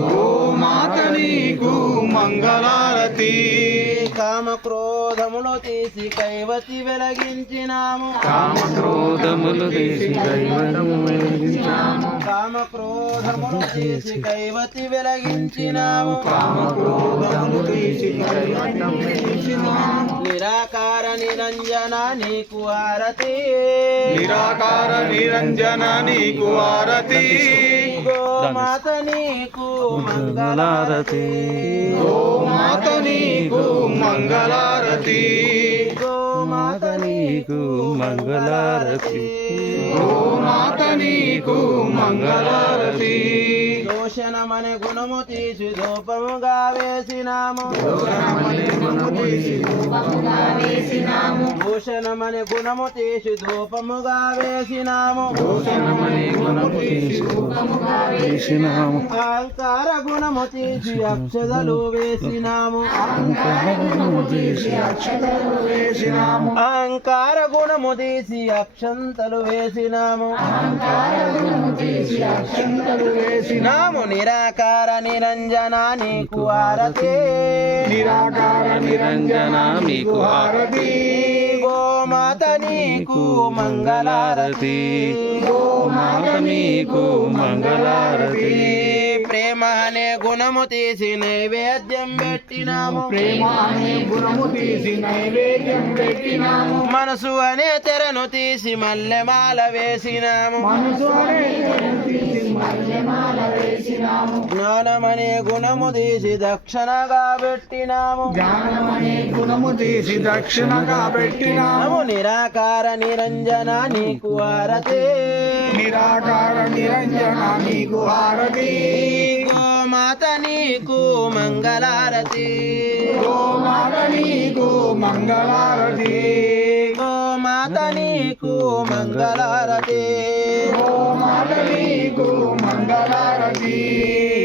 గోమాత నీకు మంగళారతి. కామక్రోధములు తీసి కైవతి వెలిగించినాము. కామక్రోధములు తీసి కామక్రోధములు తీసి కైవతి వెలిగించినాము. కామక్రోధములు తీసి నిరాకార నిరంజన నీకు ఆరతి. నిరాకార నిరంజన నీకు ఆరతి. గోమాత నీకు మంగళారతి. గోమాత నీకు మంగళారతి. గోమాత నీకు మంగళారతి. గోమాత నీకు మంగళారతి. దోషణమనే గుణము తీసి ధూపముగా వేసినాము. దోషణమనే గుణము తీసి భూషణమనే గుణము తీసి ధూపముగా వేసినాము. దోషణమనే గుణము తీసి అహంకార గుణము తీసి అక్షదలు వేసినాము. అహంకార గుణము తీసి అక్షంతలు వేసినాము. నాము నిరాకార నిరంజన నీకు ఆరతి. నిరాకార నిరంజన నీకు ఆరతి. గోమాత నీకు మంగళారతి. గోమాత నీకు మంగళారతి. ప్రేమ అనే గుణము తీసి నైవేద్యం పెట్టినాము. ప్రేమ అనే గుణము తీసి నైవేద్యం పెట్టినాము. మనసు అనే తెరను తీసి మల్లెమాల వేసినాము. మనసు అనే తెరను తీసి మల్లెమాల వేసినాము. జ్ఞానమనే గుణము తీసి దక్షిణగా పెట్టినాము. జ్ఞానమనే గుణము తీసి దక్షిణగా పెట్టినాము. నిరాకార నిరంజన నీకు ఆరతి. నిరాకార నిరంజన నీకు ఆరతి. గోమాత నీకు మంగళారతి. గోమాత నీకు మంగళారతి. గోమాత నీకు మంగళారతి. గోమాత నీకు మంగళారతి.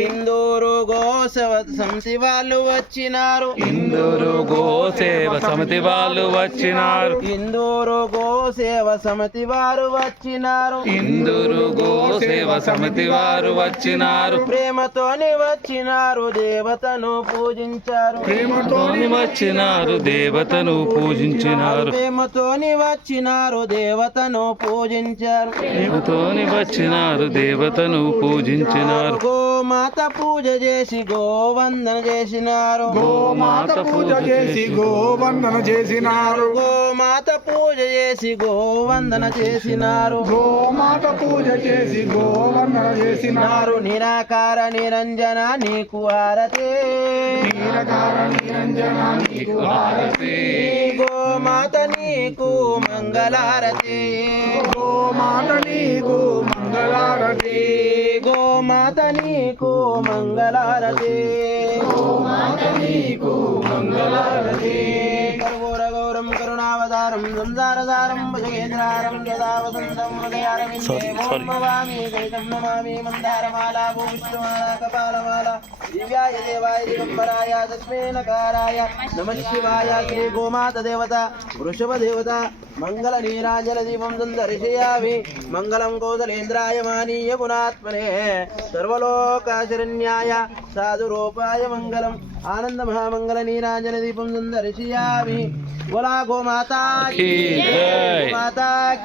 ఇందూరు గోసేవ సమితి వాళ్ళు వచ్చినారు. ఇందూరు గోసేవ సమితి వాళ్ళు వచ్చినారు. ఇందూరు గోసేవ సమితి వారు వచ్చినారు. ఇందూరు గోసేవ సమితి వారు వచ్చినారు. ప్రేమతోని వచ్చినారు, దేవతను పూజించారు. ప్రేమతోని వచ్చినారు, దేవతను పూజించినారు. ప్రేమతోని వచ్చినారు, దేవతను పూజించారు. ప్రేమతోని వచ్చినారు, దేవతను పూజించినారు. గోమాత పూజ చేసి గోవందన చేసినారు. గోమాత పూజ చేసి గోవందన చేసినారు. గోమాత పూజ చేసి గోవందన చేసినారు. గోమాత పూజ చేసి గోవందన చేసినారు. నిరాకార నిరంజన నీకు ఆరతి. నిరాకార నిరంజన నీకు ఆరతి. గోమాత నీకు మంగళారతి. గోమాత నీకు మంగళారతి. గోమాత నీకు మంగళారతి. గోమాత నీకు మంగళారతి. కర్పూర గౌరం కరుణావతారం సంసారసారం భుజగేంద్రారం యదా వసంతం హృదయారవిందే ఓం భవామి గైతం నమామి మందారమాలా భూవిష్ణుమాలా కపాలమాలా దివ్యాయ దేవాయ దిగంబరాయ తస్మై నకారాయ నమః శివాయ. శ్రీ గోమాత దేవత వృషభ దేవత మంగళ నీరాజన దీపం దర్శయామి. మంగళం కౌసలేంద్రాయ మానీయ గుణాత్మనే సర్వలోకశరణ్యాయ సాధురూపాయ మంగళం ఆనంద మహామంగళ నీరాజన దీపం దర్శయామి. बोला गो माता की जय. माता